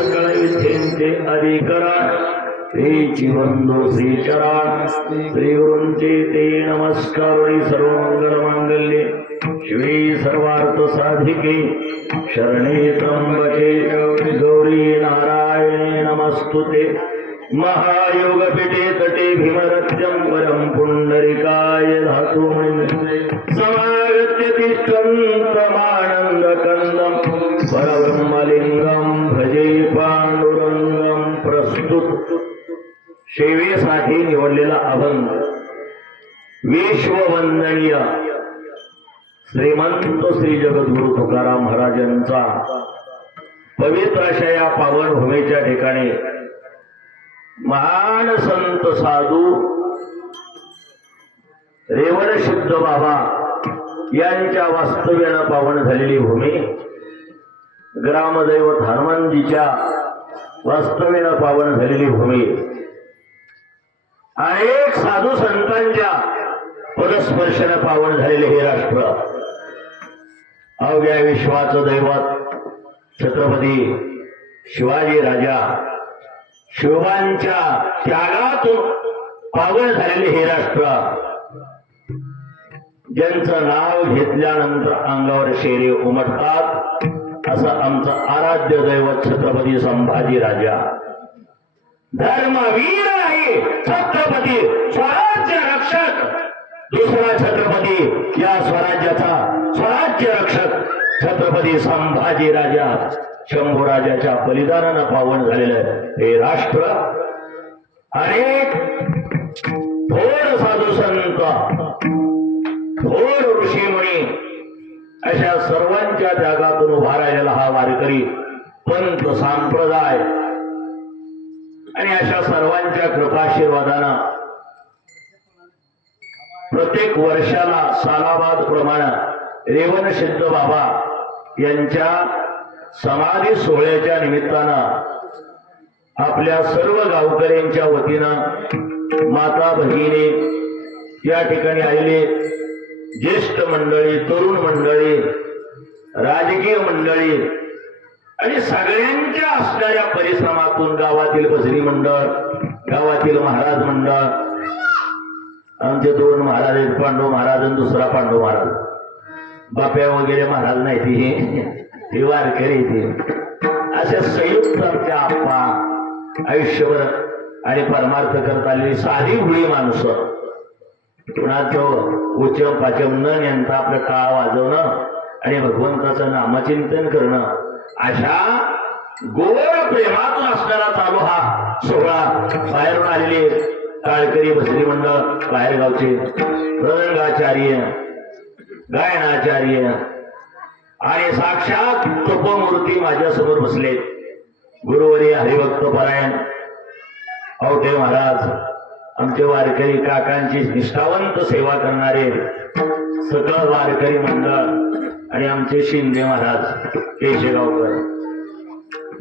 सकळ विधेंते अधिकरा ते चिवंदो श्रीचरण श्री गुरुंचे ते नमस्कार सर्व मंगल मांगल्ये शिवे सर्वार्थ साधिके. शरणे त्र्यंबके गौरी नारायणे नमस्तुते. महायोग पिठे तटे भीमरत्यं सेवेसाठी निवडलेला अभंग. विश्ववंदनीय. श्रीमंत श्री जगद्गुरु तुकाराम महाराजांचा पवित्र अशा या पावन भूमीच्या ठिकाणी महान संत साधू रेवण शुद्ध बाबा यांच्या वास्तव्यानं पावन झालेली भूमी ग्रामदैवत हनुमानजीच्या वास्तव्यानं पावन झालेली भूमी. अनेक साधू संतांच्या पदस्पर्शानं पावन झालेले हे राष्ट्र. अवघ्या विश्वाचं दैवत छत्रपती शिवाजी राजा शिवबांच्या त्यागातून पावन झालेले हे राष्ट्र. ज्यांचं नाव घेतल्यानंतर अंगावर शेरे उमटतात असं आमचं आराध्य दैवत छत्रपती संभाजी राजा. धर्मवीर आहे छत्रपती स्वराज्य रक्षक. दुसरा छत्रपती या स्वराज्याचा स्वराज्य रक्षक छत्रपती संभाजी राजा शंभूराजाच्या बलिदानानं पावन झालेलं हे राष्ट्र. अनेक थोर साधू संत थोर ऋषीमुनी अशा सर्वांच्या त्यागातून उभा राहिलेला हा वारकरी पंत संप्रदाय. आणि अशा सर्वांच्या कृपाशीर्वादानं प्रत्येक वर्षाला सालाबाद प्रमाणे रेवन सिद्ध बाबा यांच्या समाधी सोहळ्याच्या निमित्तानं आपल्या सर्व गावकऱ्यांच्या वतीनं माता भगिनी या ठिकाणी आलेले ज्येष्ठ मंडळी तरुण मंडळी राजकीय मंडळी आणि सगळ्यांच्या असणाऱ्या परिश्रमातून गावातील बजरी मंडळ गावातील महाराज मंडळ आमचे दोन महाराज आहेत पांडव महाराज आणि दुसरा पांडव महाराज. बाप्या वगैरे महाराज नाही ती हे वारकरी ते अशा संयुक्त आमच्या आप्पा आयुष्यभर आणि परमार्थ करत आलेली साधी हुळी माणसं. कुणाचं उचम पाचम न नेमता आपलं काळ वाजवणं आणि भगवंताचं नामचिंतन करणं. अशा गोड प्रेमातून असणारा चालू हा सोहळा बाहेरून आलेले काळकरी बसरी मंडळ बाहेरगावचे रंगाचार्य गायनाचार्य. आणि साक्षात तपमूर्ती माझ्यासमोर बसले. गुरुवरी हरिभक्त परायण. औटे महाराज आमचे वारकरी काकांची निष्ठावंत सेवा करणारे सकळ वारकरी मंडळ आणि आमचे शिंदे महाराज केशगावकर.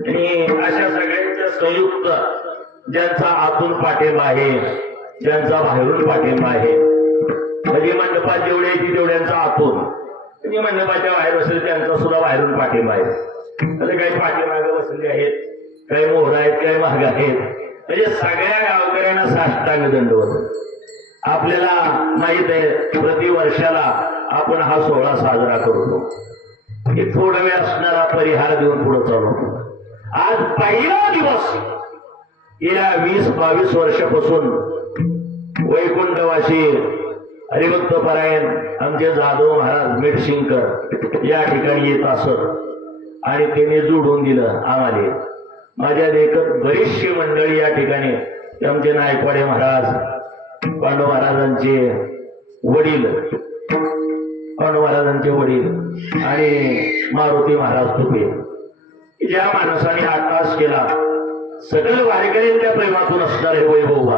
आणि अशा सगळ्यांच्या संयुक्त ज्यांचा आतून पाठिंबा आहे ज्यांचा बाहेरून पाठिंबा आहे. म्हणजे मंडपात जेवढे येतील तेवढ्यांचा आतून म्हणजे मंडपाच्या बाहेर बसले त्यांचा सुद्धा बाहेरून पाठिंबा आहे. आता काही पाठीमागे बसलेले आहेत काही मोहरा आहेत काही महाग आहेत. म्हणजे सगळ्या गावकऱ्यांना साष्टांग दंडवत आपल्याला माहीत आहे प्रति वर्षाला आपण हा सोहळा साजरा करतो. म्हणजे हे थोडा वेळ असणारा परिहार देऊन पुढे चालू. आज पहिला दिवस या वीस बावीस वर्षापासून वैकुंठवासी हरिभक्त परायण आमचे जाधव महाराज मेडशिंकर या ठिकाणी येत असत. आणि त्याने जोडून दिलं आम्हाला. माझ्या लेखक बरीचशी मंडळी या ठिकाणी आमचे नायकवाडे महाराज पांडव महाराजांचे वडील पांडव महाराजांचे वडील आणि मारुती महाराज तुपे की ज्या माणसाने आकाश केला. सकल वारकऱ्यांच्या प्रेमातून असणार हे वैभव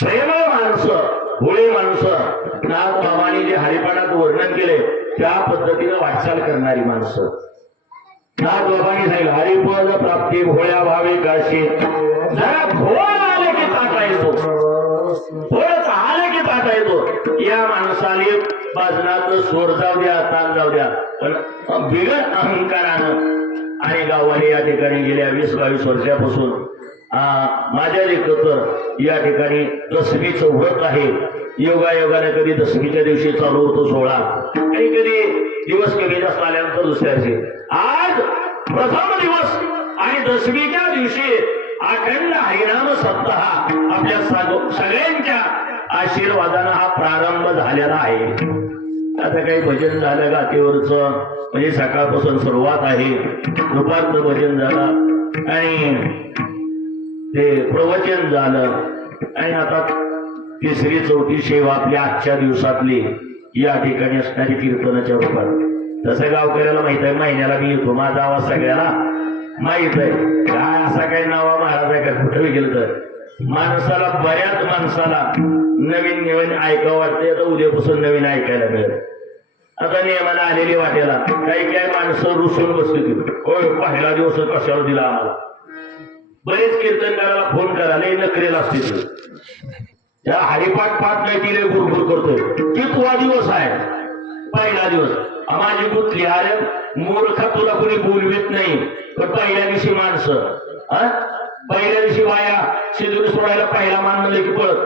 प्रेम माणसं होळी माणसं नागबाबांनी जे हरिपाठात वर्णन केले त्या पद्धतीनं वाटचाल करणारी माणसं. नागबाबांनी सांगितलं हरिपद प्राप्ती होळ्या भावे काशी जरा घोळ आले की ताटा येतो थोडं आलं की ताटा येतो या माणसाने बाजनात जाऊ द्या ताल जाऊ द्या. पण बिगर अहंकारानं आणि गावाने या ठिकाणी गेल्या वीस बावीस वर्षापासून. माझ्या लेखतर या ठिकाणी दसमीचं व्रत आहे. योगायोगाने कधी दसमीच्या दिवशी चालू होतो सोहळा. आणि कधी दिवस कमी जास्त आल्यानंतर दुसऱ्या दिवशी आज प्रथम दिवस आणि दसमीच्या दिवशी अखंड हैराम सप्ताह आपल्या सगळ्यांच्या आशीर्वादानं हा प्रारंभ झालेला आहे. आता काही भजन झालं गातीवरच म्हणजे सकाळपासून सुरुवात आहे. दुपारचं भजन झालं. आणि ते प्रवचन झालं. आणि आता तिसरी चौथी सेवा आपली आजच्या दिवसातली या ठिकाणी असणारी कीर्तनाच्या रूपात. तसं गावकऱ्याला माहीत आहे महिन्याला मी येतो. माझा आवाज सगळ्याला माहीत आहे. काय असा काही नावा महाराज आहे का कुठे गेलं तर? माणसाला बऱ्याच माणसाला नवीन नवीन ऐकावं वाटते आता उद्यापासून नवीन ऐकायला मिळेल. आता नियमाला आलेली वाटेला काही काही माणसं रुसून बसली होय पहिला दिवस कशाला दिला आम्हाला? बरेच कीर्तनकाराला फोन करायला नकरेला असतील. त्या हरिपाठ पाठ नाही तिले गुरगुर करतोय. कितवा दिवस आहे? पहिला दिवस. माझी कुठली अरे मूर्ख तुला कोणी बोलवीत नाही. पण पहिल्या दिवशी माणसं हा? पहिल्या दिवशी बाया शिदुरी सोडायला पहिला मान म्हणले की पळत